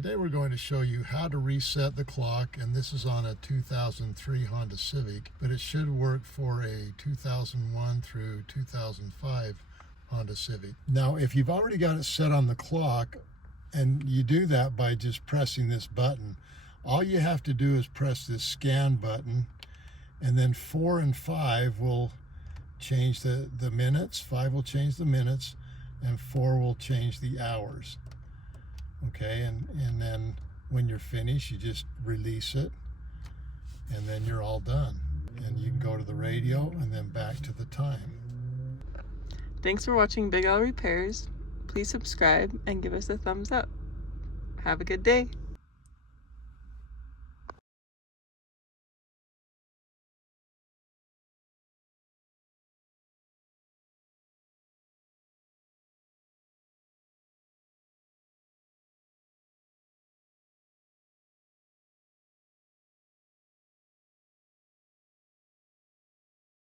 Today we're going to show you how to reset the clock, and this is on a 2003 Honda Civic, but it should work for a 2001 through 2005 Honda Civic. Now, if you've already got it set on the clock, and you do that by just pressing this button, all you have to do is press this scan button, and then 4 and 5 will change the minutes, 5 will change the minutes, and 4 will change the hours. Okay, and then when you're finished, you just release it, and then you're all done. And you can go to the radio and then back to the time. Thanks for watching Big L Repairs. Please subscribe and give us a thumbs up. Have a good day.